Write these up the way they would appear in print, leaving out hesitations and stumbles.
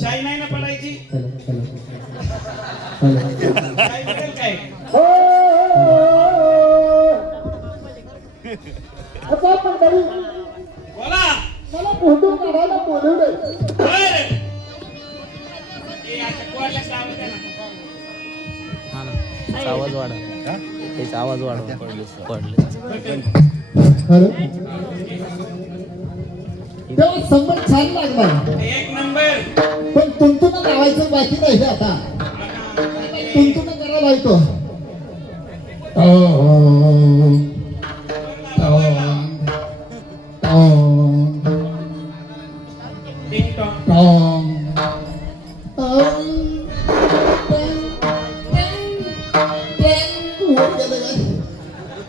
शाई नाही ना पडायची काय बोला मला फोटो काढायला बोलवलंय. आवाज वाढा त्याचा आवाज वाढवा पडले तेव्हा संबंध छान लागला एक नंबर पण तुंतुन लावायचं बाकी नाही आता तुंतुन करायला येतो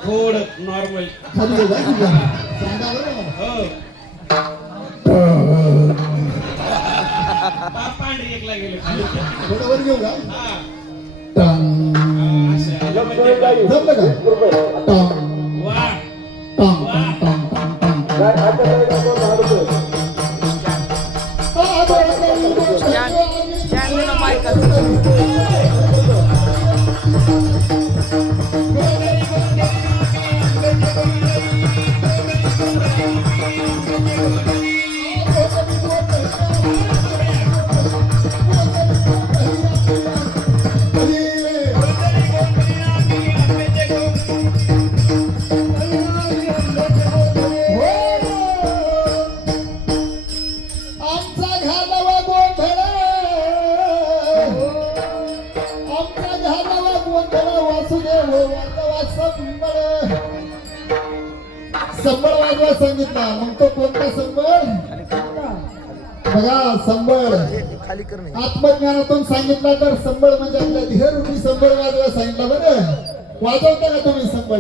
थोडं नॉर्मल खाली सांगा हो पांढरी एकला गेले बरोबर घेऊ का हा जमलं का वा संबळ वाजवा सांगितला मग तो कोणता संबळ बघा संबळ आत्मज्ञानातून सांगितला तर संबळ म्हणजे आपल्या धीररूपी संबळ वाजवा सांगितला बरं वाजवता का तुम्ही संबळ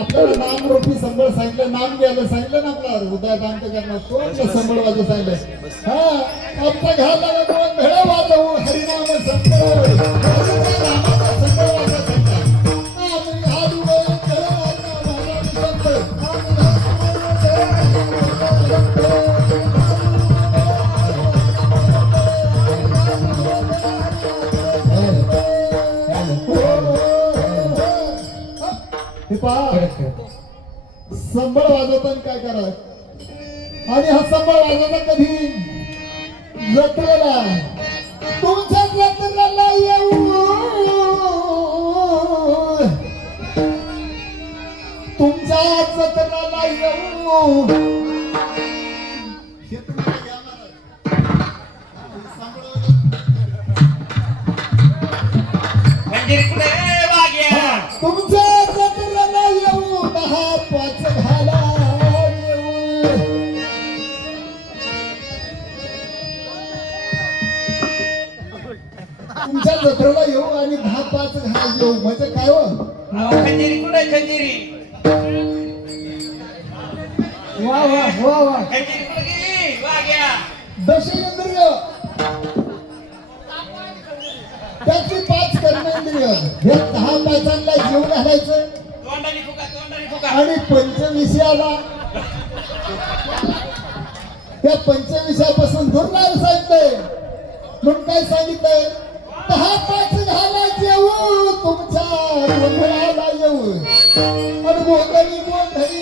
आपल्याला नाम रूपी संबळ सांगितलं नाम घ्यायला सांगितलं ना आपला हृदयात अंत करणार तो आपला संबळ वाजवा सांगितलं हा आमचा घाला दोन धडे वाजवू हरिनाम संबळ संबळ वाजवा संबळ वाजवताना काय करा आणि हा संबळ वाजवता कधी जत्रेला तुमच्या जत्रेला येऊ तुमच्या जत्रेला येऊ हे तुम्हाला घ्या तुमच्या जत्रेला येऊ 10-5 घाला तुमच्या जत्रेला येऊ आणि 10-5 घाला येऊ म्हणजे काय हो खंजिरी कुठे खंजिरी वा वा वा वा खंजिरी कुठे गेली वा घ्या दशेंद्रिय त्याची 5 कर्मेंद्रिय हे 10-5 जीव घालायचं तोंडाने फुका आणि पंचविषयाला त्या पंचविषयापासून दूर राहायला सांगितलंय म्हणून काय सांगितलंय 10-5 घाला येऊ तुमच्या गोंधळाला येऊ आणि गोंधळी गोंधळी